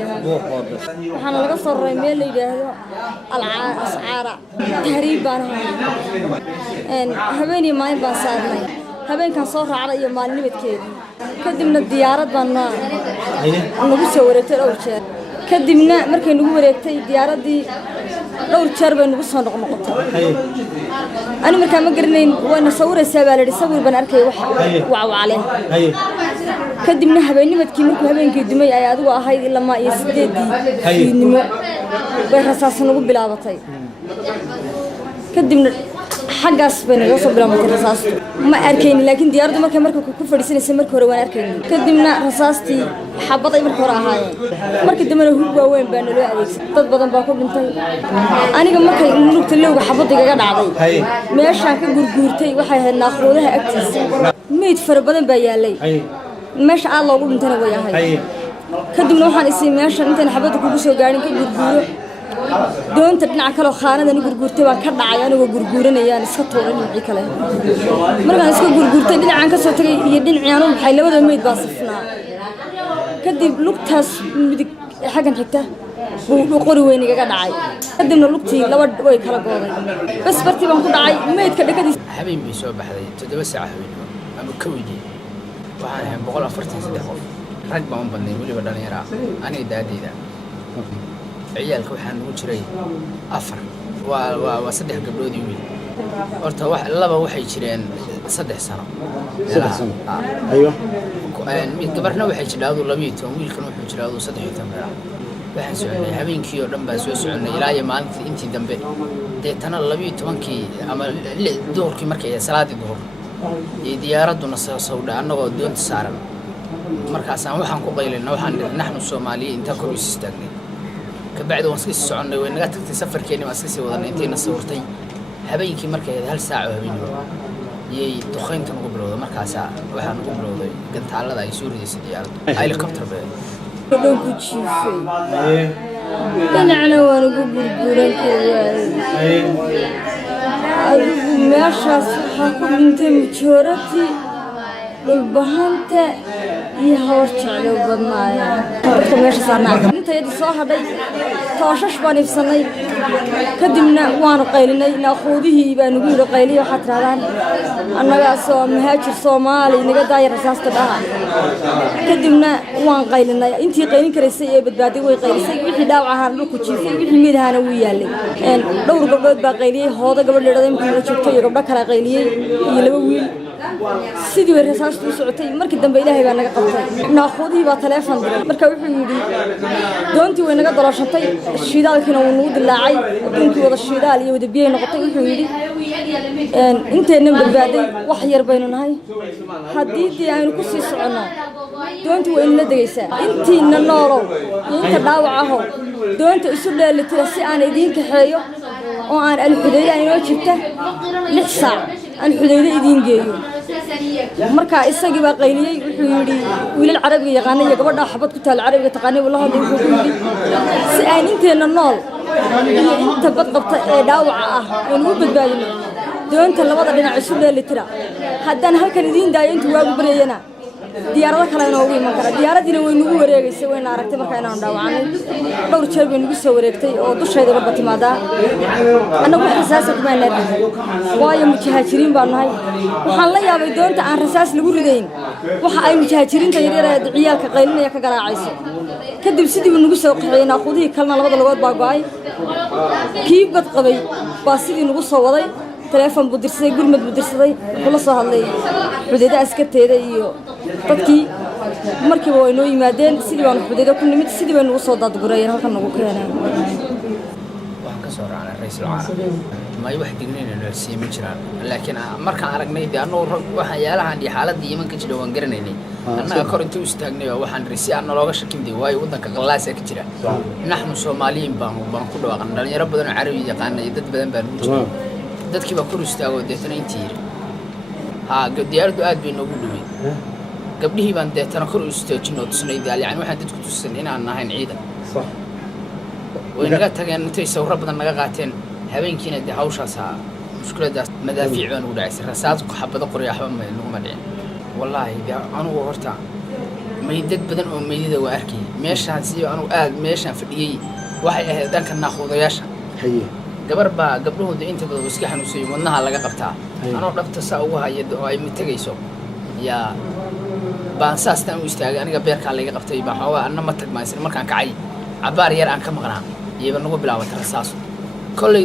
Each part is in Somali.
waxaan laga soo raray meel la yiraahdo Ascaara tahriib baan habeenii maalin baan saarnay habeenkan soo raacay iyo maalinimadkeedii kadibna diyaarad baan nagu soo wareegtay dhowr jeer kadibna markay nagu wareegtay diyaaradii dhowr jeer bay nagu soo noqnoqotay ani markaa ma garanayn waana sawiraysaa baa la yidhi sawir baan arkay wax wacwacleen kadibna habeennimadkii markuu habeenkii dumay ay adigu ahayd ilaa iyo 8 nimo bay rasaas nagu bilaabatay kadibna xaggaas bay naga soo bilaabatay rasaas ma arkayn laakiin diyaaraddu markay ku fadhiisanaysay markii hore waan arkayn kadibna rasaastii xabad ay markii hore ahaayeen markii dambena hub waaweyn baa naloo adeegsaday dad badan baa ku dhintay aniga markay lugta lowga xabad igaga dhacday meeshaan ka gurguurtay waxay ahayd naaqruudaha agtiisa meyd fara badan baa yaalay meesha aad loogu dhintana way ahayd kadibna waxaan isii meeshan intaan xabadda kugu soo gaarin ka gurguuro doonta dhinaca kale khaanadani gurguurtay baan ka dhacay anigoo gurguuranayaan iska tuuray dhinacii kale markaan iska gurguurtay dhinacaan ka soo tagay iyo dhinacii aanu maxay labada meyd baa safnaa kadib lugtaas midig xaggan xigta buu qori weyn igaga dhacay kadibna lugtii laba way kala gooday bas bartii baan ku dhacay meydka dhakadiis habeen bay soo baxday 7 saac habeen ama kowdii waxaan ahay 143 qof rag baan badnay waliba dhalinyaro aniga daadayda ciyaalka waxaan ugu jiray 4 waa 3 gabdhood iyo wiil horta laba waxay jireen 3 sano aywa mid gabarna waxay jiraado 12 wiilkan wuxuu jiraado 13 waxaan soconay habeenkii oo dhan baan soo soconay ilaa iyo maalintii intii dambe deetana 12kii ama duhurkii markay salaadii duhur iyo diyaaraduna soo dhaanagoo doonta saaran markaasaan waxaan ku qaylinaa waxaan naxnu Soomaaliya inta kor u istaagnay kabacdi waan iska soconay way naga tagtay safarkeeni ma iska sii wadanay intii sawirtay habeenkii markay 1 saac oo habeen yey duqeynta ugu bilowday markaas waxaan ugu bilowday gantaalada ay soo ridaysay diyaaradda helicopter bay dhow ku jiifay dhinacna waan ugu burburan karay meeshaas waxaa ku dhintay majority dhulbahanta iyo hawar jeclo badnaayeen dadka meesha saarnaa intayada soo hadhay tooshash baan ifsanay kadibna waanu qaylinay naaqoodihii baa nagu yidhi qayliya waxaad tirahdaan annagaasoo mahaajir Soomaali naga daaya rasaasta dhaha kadibna waan qaylinay intii qaylin karaysay ee badbaaday way qaylisay wixii dhaawac ahaan dhulku jiifay wixii midahana wuu yaalay dhowr gabdhood baa qayliyay hooda gabadh leedahay markii la joogtay iyo gabdho kale qayliyay iyo laba wiil sidii way rasaastu u socotay markii dambe Ilaahay baa naga qabtay naaqoodihii baa telefoon diray marka wuxuu yidhi doontii way naga dalooshatay shidaalkiina wuu nagu dilaacay doontii wada shidaal iyo wada biyo noqotay wuxuu yidhi inteena badbaaday wax yar baynu nahay haddii aynu ku sii socono doontii way la degaysaa intiina noolow inta dhaawac ah doonta isu dheelitira si aan idin kaxeeyo oo aan alxudayda inoo jirta 6 saac aan xudayda idin geeyo marka isagii baa qayliyay wuxuu yidhi wiilal carabiga yaqaan iyo gabadha xabad ku taal carabiga taqaanay wallahi wuxuu yidhi si aan inteena nool inta bad qabta ee dhaawaca ah aan u badbaadino doonta labada dhinac isu dheelitira haddaan halkan idin daayo intuu waagu bareeyana diyaarada kale inoogu iman kara diyaaradina way nagu wareegaysay wayna aragtay marka inaan dhaawacanay dhowr jeer bay nagu soo wareegtay oo dushayda ba timaadaa annagu rasaas kuma naadin waayo mujaahiriin baan nahay waxaan la yaabay doonta aan rasaas lagu ridayn waxa ay mujaahiriinta yaryar ee ciyaalka qaylinaya ka garaacayso kadib sidii nagu soo qaxeeyna qudihii kalena labada lugood baa go'ay kii bad qabay baa sidii nagu soo waday telefoon buu dirsaday gurmad buu dirsaday kula soo hadlay xudayda askarteeda iyo dadkii markii way noo yimaadeen sidii baan xudayda ku nimid sidii baan ugu soo daadgurayeen halkan nagu keenay waxaan ka soo raacnay ra'iisul caalam ma wax digniin la siiyay jiraan laakiin markaan aragnay anoo waxyaalahan iyo xaaladda Yemen ka jira waan garanaynay annaga kor intuu istaagnay waxaan risi aan looga shakinday way wadanka qalaasa ka jira naxnu Soomaaliyiin baan ku dhawaaqan dhalinyaro badan oo Carabi yaqaanay dad badan baan u jiray dadkii baa kor istaagay deetana intii diyaaradu aad bay noogu dhaway gabdhihii baan deetana kor istaajinoo tusnay yani waxaan dadku tusan inaan nahay ciidan صح waynaga tageen intay sawir badan naga qaateen habeenkiina de hawshaas mushkiladaas madaafiic baan ugu dhacaysay rasaad ku xabado qoryaxba ma nagu madhicin wallahi anigu horta meydad badan oo meydada waa arkay meeshaan si anigu aad meeshaan fadhiyay waxay ahayd danka naaquudayaasha haye gabar baa gabdhahooda inta badan iska xanuunsay wadnaha laga qabtaa anoo dhabta saa ugu hayado oo ay mitagayso yaa baan saastan u istaagay aniga beerka laga qabtay baa xoogaa anna ma tagmaysan markaan kacay cabaar yar aan ka maqnaa iyaba nagu bilaabay rasaas kollay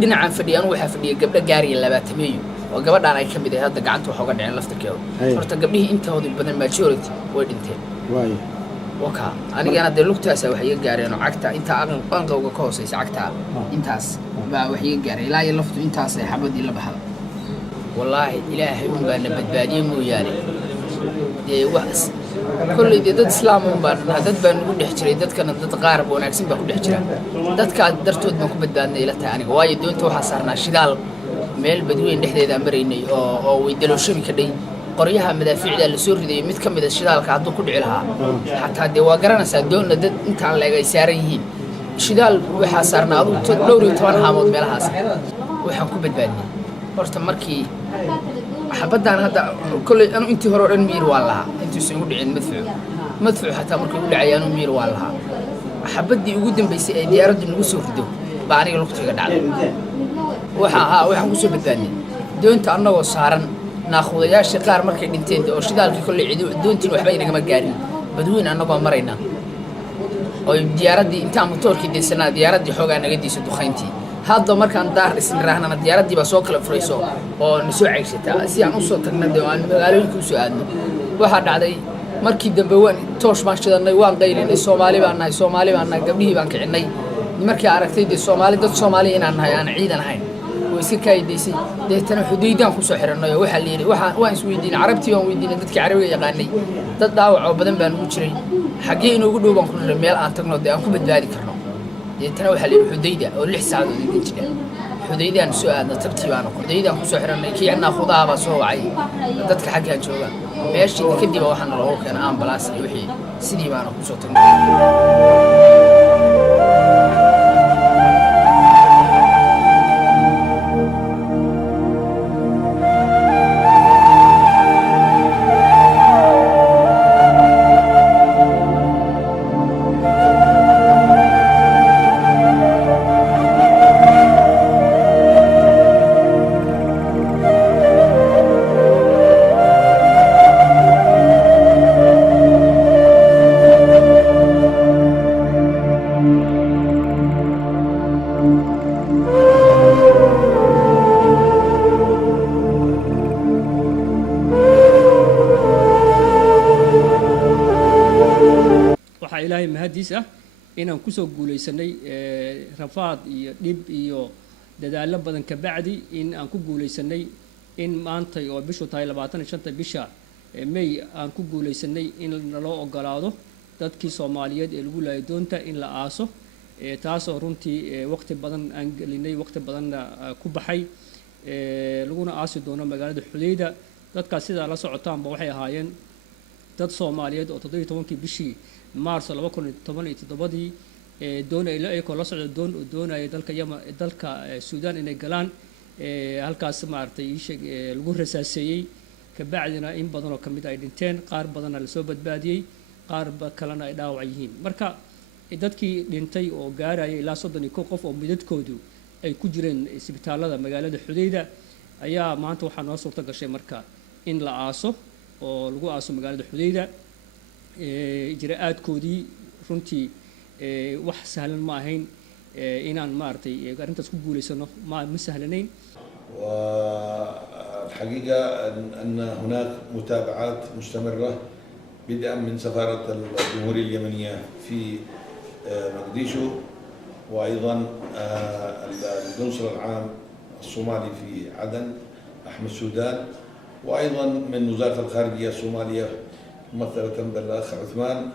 dhinacan fadhiyaan waxa fadhiyay gabdha gaariga 20 meeyo oo gabadhaan ay kamid ah hadda gacanta waxa uga dhicin laftirkeeda horta gabdhihii intooda badan majority way dhinteen waay waka anigana de lugtaas wax iga gaareen oo cagta inta aqalqowga ka hooseysa cagta intaas baa wax iga gaaray ilaa iyo laftu intaas ay xabadii la baxdo wallaahi ilaahay uu baa nabadbaadiyay mooyaane dee wax كل دي ضد إسلام ضد بنقول نحجري ضد كنا ضد قارب ونعكسين بقول نحجري ضد كدرتوا بنكون بدنا إلى تاني وايد دون توها صارنا شغال ميل بدوين نحن إذا أمريني أو يدلوا شو كده قريها مدافع اللي سوري دي متكم إذا الشغال كعدو كل علها حتى دي واقرنا سدون ضد أنت على جيساريين شغال وحصرنا لوري توان حامود ملهاس وحنكون بدنا فرت مركي حبدان هذا كل أنا أنت هرور مير والله أنت سيقول عن مدفوع حتى مركي يقول عيانو مير والله حبدي يقدم بس ديارد من وسوف دو بعدين الوقت قاعد على وحا وسوف الثاني دون أنا وصارن ناخذ يا شقار مركي بنتين أو شدال كل عدو دون تلو حباينا كما قارين بدون أنا مرينا أو دياردي أنت موتور كده سنة دياردي حوجا أنا قدي سدخينتي هذا مركان دار اسم راهنا الديارات دي بسوق الفريسو أو نسوع عيشتها سيان وصل تكنا دوان قالوا لكم سؤالنا واحد علي مركي دبوان توش ماشي الناي وان غيرين الصومالي بان قبله بان كعني مركي عرفتي دي الصومالي ضد الصومالي إن أنا عيد أنا هاي ويصير كايديسي ده تنا حديدان كوسو حرنا وحليني وين سويدين عربتي وين دتك عربي يقاني ضد داوع بدن بان وجري حقين يقولوا بان كل ميل أن تكنو ده أنكم بداري كرنا تنا وحلين حديدة أو اللي حساد الدنيا حديدة أن سؤال ترتيب أنا حديدة أن كوسو حرنا كي عنا خضها بس هو عي ضدك حقها جوا ماشي كدي بوحنا الله كان عام بلاس يوحي سيدي ما أنا كوسو تنا والحقيقة أن هناك متابعات مستمرة بدءا من سفارة الجمهورية اليمنية في مقديشو وأيضا القنصل العام الصومالي في عدن أحمد سودان، وأيضا من وزارة الخارجية الصومالية ممثلة بالأخ عثمان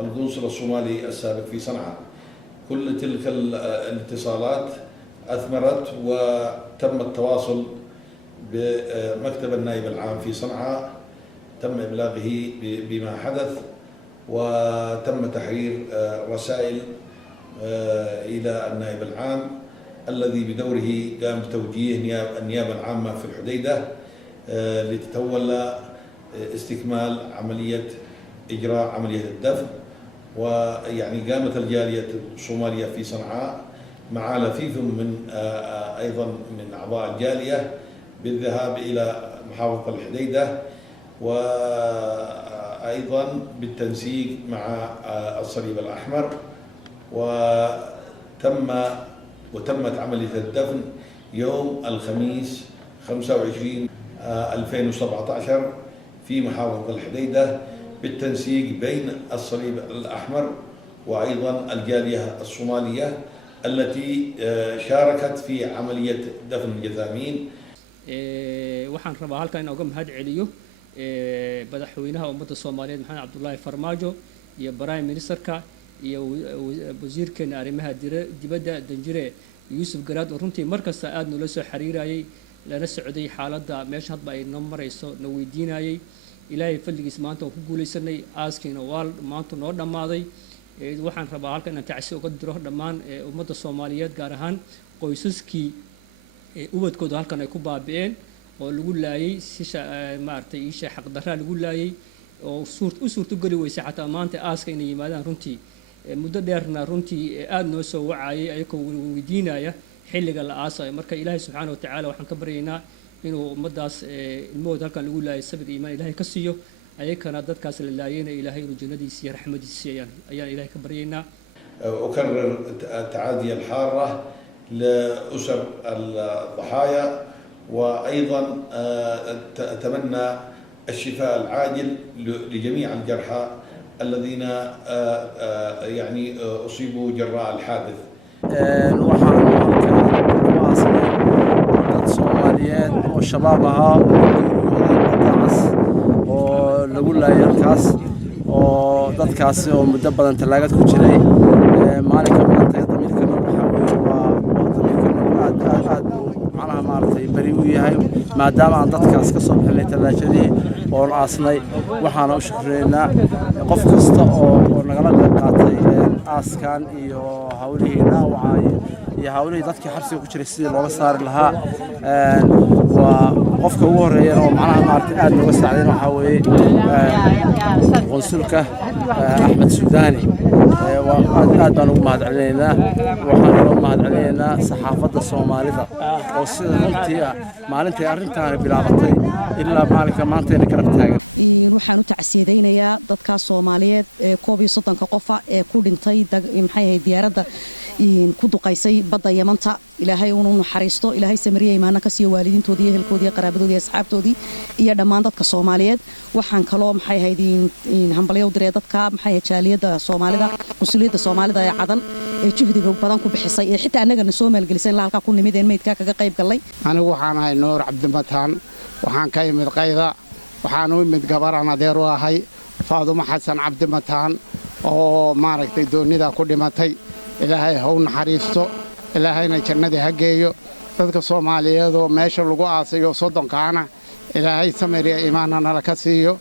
القنصل الصومالي السابق في صنعاء. كل تلك الاتصالات أثمرت وتم التواصل بمكتب النائب العام في صنعاء، تم إبلاغه بما حدث وتم تحرير رسائل إلى النائب العام الذي بدوره قام بتوجيه النيابة العامة في الحديدة لتتولى استكمال عملية إجراء عملية الدفن. ويعني قامت الجالية الصومالية في صنعاء مع لفيف من أيضا من أعضاء الجالية بالذهاب إلى محافظة الحديدة، وأيضا بالتنسيق مع الصليب الأحمر، وتمت عملية الدفن يوم الخميس 25/2017 في محافظة الحديدة بالتنسيق بين الصليب الأحمر وأيضا الجالية الصومالية التي شاركت في عملية دفن الجثامين. أكرر التعازي الحارة لأسر الضحايا، وأيضا أتمنى الشفاء العاجل لجميع الجرحى الذين يعني أصيبوا جراء الحادث. Soomaaliyeed oo shabaab ahaa oo lagu laayay halkaas oo dadkaasi oo muddo badan talaagad ku jiray maalinka maanta damiirkana waxa weeye waa damiirkana aad macnaha maartay bari u yahay maadaama aan dadkaas ka soo bixinay talaajadii oo aasnay. waxaana u shukreynaa qof kasta oo nagala qayb qaatay aaskan iyo hawlihii dhaawacay iyo hawlihii dadkii xabsiga ku jiray sidii looga saari lahaa. waa qofka ugu horeeya oo macnaha maartay aad looga saaciday waxa weeye qonsulka Axmed Sudaani. aad baan ugu mahadcelinaynaa. waxaan kaloo mahadcelinaynaa saxaafadda Soomaalida oo sida runtii maalintii arrintan bilaabatay ilaa maalinka maanta garab taagan. waxaan u tacsiyadaynayaa dadka Soomaaliyeed ee 31 qof ee ku dhintay maxay ahayd diyaaradda ku duqaysay badda Yamanta. ilaahay uu naxariisto, ilaahay samariye iimaana ka siiyo waalidiintoodii, ehelkoodii, qaraabadoodii, asxaabtoodii iyo dhammaan dadka Soomaaliyeed. waxaan kaloo maxay ahayd hambalyo u diray dadka maxay ahayd jaaliyada Soomaalida, qunsuliyadda Soomaalida ee Cadan ee juhdiga badan ku bixisay ee xitaa annagana soo maalgelisay halka ku nimideen meydka kaga qayb galay. anigu waxaan ahay Nuur Cabdimataan, waxaan ka imid Qayda, waxaan u imid gabaraan adeer u ahay Faadumo Xasan Cabdimataan oo maaragtay doonida ku dhimatay. ilaahay ha u naxariisto, ilaahayna jannada ha geeyo. dadka Soomaaliyeed oo meesha lagu aasayo soddonkaana ilaahay samiriya iimaanna nala ka siiyo.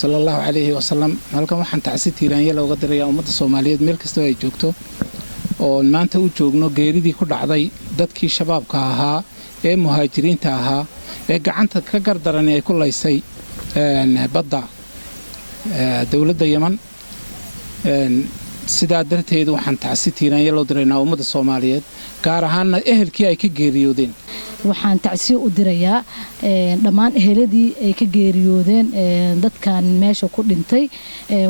sallallahu alayhi wa sallam. halkan waxaan tacsi tiiraanya looga dirayaa ummadda Soomaaliyeed meel kasta ay joogto oo maanta u joogno geeridii ku dhacday dadkii shabaabka ahaa ee muhaajiriinta ahaa ee gacanta ka gardaran ay ku laysay badda dawladda Yemen. sidaa darteed waxaan tacsi tiiraanya loo diraynaa ummadda Soomaaliyeed gaar ahaan ehelkii ay ka geeriyoodeen. waxaan tacsiyo u dirayaa dhammaan eheladii ay ka geeriyoodeen dadkan meesha ku dhintay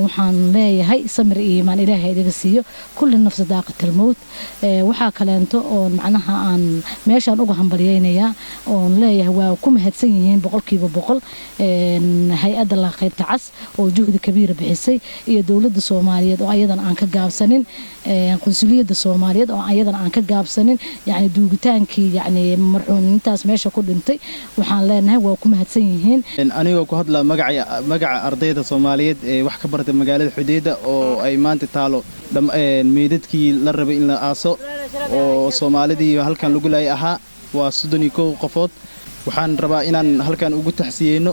waxaan leeyahay samir iyo iimaan ilaahay idiga siiyo kulli nafsi daaqatul mawt waxaa kaleento oo macnaha aan meeshaan uga hambalyeynayaa oon leeyahay waa ku mahadsan yihiin boqolkiiba boqol hay-adda la qaybta cas oo juhdi kabiira bixisay iyo dowladda Soomaaliyeed oo ayadana aan ka gaabsanin qunsuliyadda Soomaaliyeed oo ayadana aan ka gaabsanin yani duugitaankii yani marxuumintaas meesha ku dhintay waxaan leenahay waa ku mahadsan yihiin anigoo ku hadla magaca ardayda Soomaaliyeed ee wax ka bartay magaalada Xudeeda oo ay maanta taalo meedadkii la rabay in la aaso oo Soomaalidii halkan lagu laayay ahaa waa 31 qofood waxaan rabaa inaan halkan ugu taxsiyeeno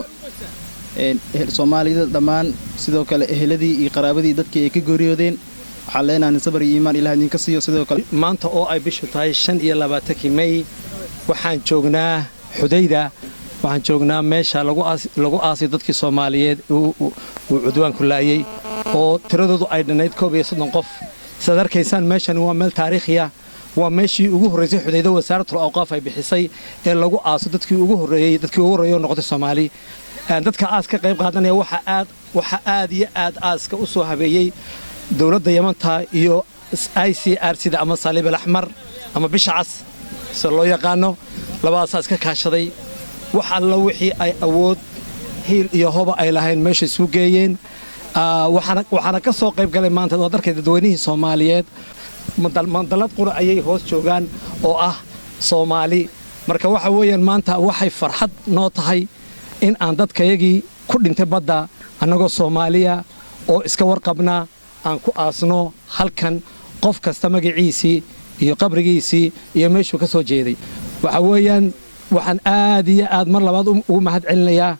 Soomaalida dhamaan sidoo kale eheladii iyo qaraabadii dadkii ay ka geeriyoodeen waxaan leenahay sabar iyo iimaan Ilaahay idinka siiyo sidoo kale maanta oo ay bishu tahay 25 May waxaan joognaa Xudeeda waxaan joognaa meesha lagu aasay dadkii Soomaaliyeed uu cudwaanku laayay oo tiradoodu ay dhanayd 31 qof sidaad arkaysaan meeshan waa meel taariikhi ah waa meeshii ugu horeysay Xudeeda wasaaradda awqaaf ay bixisay ee lagu aaso dadkii ugu horeeyay noqday Soomaali dadka aas ka qayb qaadanaya waxa aad iyo aad aaska u soo habeeyay dawladda Yamanta iyo ICRC ama Saliib al-Ahmar ama Bisha Cas si loo yaqaano labadaas aas ka kaashaday wax alla wixii ay awood hiil iyo hoba ay lahayn meesha isu geeyeen waxaana ka soo qayb galay maanta dadka dadweynihii Soomaaliyeed mandalad qura ayay hoos joogaan oo ah Soomaali marka waxa weeyaan maanta waxay farxad noo tahay in aan dadkayagii ku dhintay badda annagoo Soomaaliya oo iska warqabna aan ku aasno halkan qof kasta magaciisii iyo qabrigiisii iyo meeshuu ka soo jeeday waxa weeyaan waxaan aad iyo aad mar labaad ugu mahad celinayaa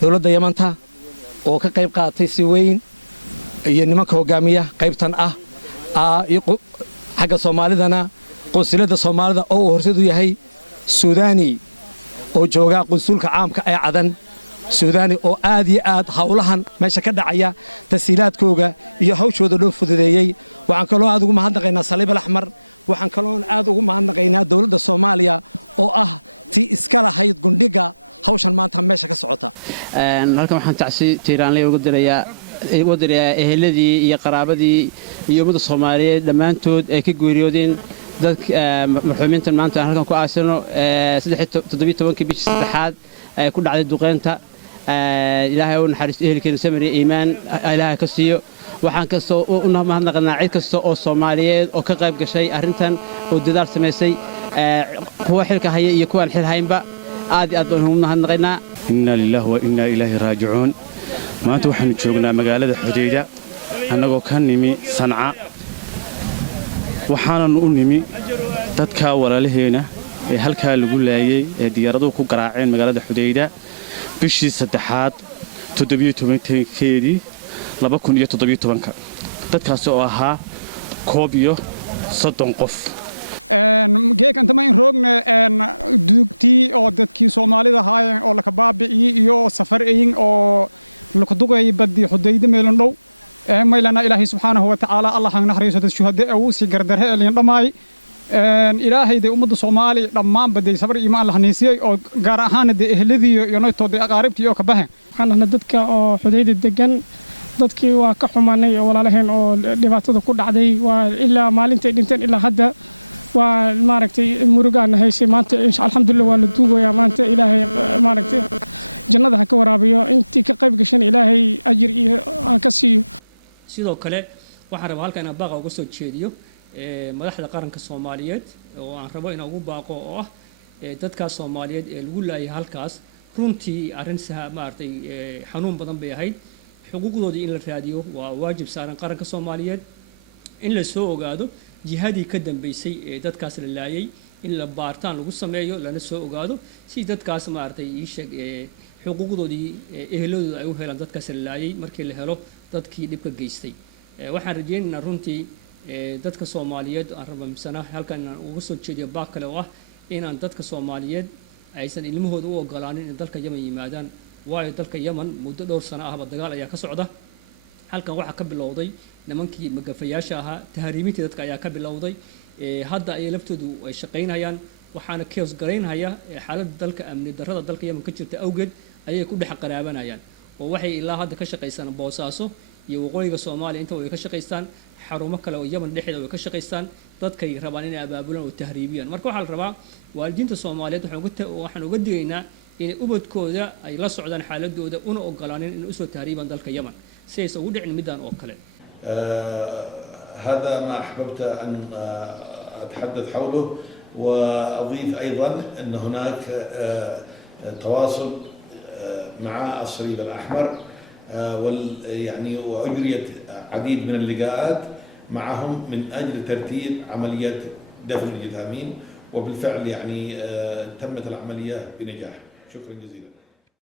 dawladda Yamanta oo ka qayb qaatay si weyn iyo nimanka hogaamiya qaybtan ah xagga Soomaalidana qunsuliyadda Soomaalida oo horseed u yahay Suudaani oo jooga qunsulka caamka ee Cadan Suudaani oo aad iyo aad hawlahan meesha ka dhacaya tasiilaadkooga iyo hawshooda loo fududeeyay waxaan kaloo aad ugu mahadnaqaynaa Saliib al-Ahmar waxaan kaloo aad ugu mahadnaqaynaa dawladda Soomaaliya oo ah tii iska lahayd gundhiga hawshan maanta meesha ka socota halkan waxaan tacsi tiiraanley uga dirayaa eheladii iyo qaraabadii iyo ummadda Soomaaliyeed dhammaantood ay ka geeriyoodeen dadka marxuuminta maanta halkan ku aasano 17 bishii saddexaad ay ku dhacday duqeynta ilaahay uu naxariisto ehelkeena samir iyo iimaan ilaahay ka siiyo waxaan kastoo u mahadnaqnaa cid kasta oo Soomaaliyeed oo ka qayb gashay arrintan oo dadaal samaysay kuwa xilka haya iyo kuwa aan xil haynba aad iyo aad baan ugu mahadnaqaynaa inna lillahi wa inna ilayhi raaji'uun maanta waxaan joognaa magaalada Xudeeda annagoo ka nimi Sanca waxaana u nimi dadka walaalaheena ee halkaa lagu laayay ee diyaaraduhu ku garaaceen magaalada Xudeeda bishii saddexaad 17keedii 2017 dadkaas oo ahaa 31 qof geekanta ma in roogna duugtii oo dadkii Soomaalida ahaayeen oo la ka baabi'iyay iyo safar eeyin oo la ku dugay badii Xudeeda meelan dhow maylana ilaahay subxaanahu wa ta'aala allah ha naxariiso dad shuhada oo si gardarhe ee dhamaay ilaahay de ummadda Soomaali dhammaan baday sabar iimaan la haniisiyay oo gaar ahaan de ehladii iyo nootooda aqaaribtii oo ka baxeen waxaan dadka oo Xudeeda degan dadkii waa ka xumaanay walaalaheen oo dhibaatada ku dhacday waa ilaa maalintii dhinteen ilaa hadda waa maaragtay murugaan haysay maanta insha alxamdulillah waa la duubayaa maanta ilaahay maaragtay jannada ha ka waraabiyo intii ka qayb gashan ilaahay ajir iyo ha ka siiyo hadda ay la soo shaqeynayaan waxaana ka shaqeynaya xaaladda dalka amni darrada dalka yemen ka jirta awgeed ayay ku dhex qaraabanayaan oo waxay ilaa hadda ka shaqaystaan boosaaso iyo waqooyiga soomaaliya inta way ka shaqaystaan xarumo kale oo yemen dhexdeeda way ka shaqaystaan dadkay rabaan inay abaabulaan ay tahriibiyaan marka waxaa la rabaa waalidiinta soomaaliyeed waxaan uga digaynaa in ubadkooda ay la socdaan xaaladooda una ogolaanin inay usoo tahriibaan dalka yemen si aysan u dhicin midaan oo kale. هذا ما أحببت أن أتحدث حوله، وأضيف أيضا أن هناك تواصل مع الصليب الأحمر يعني وأجريت عديد من اللقاءات معهم من أجل ترتيب عملية دفن الجثامين، وبالفعل يعني تمت العملية بنجاح. شكرا جزيلا.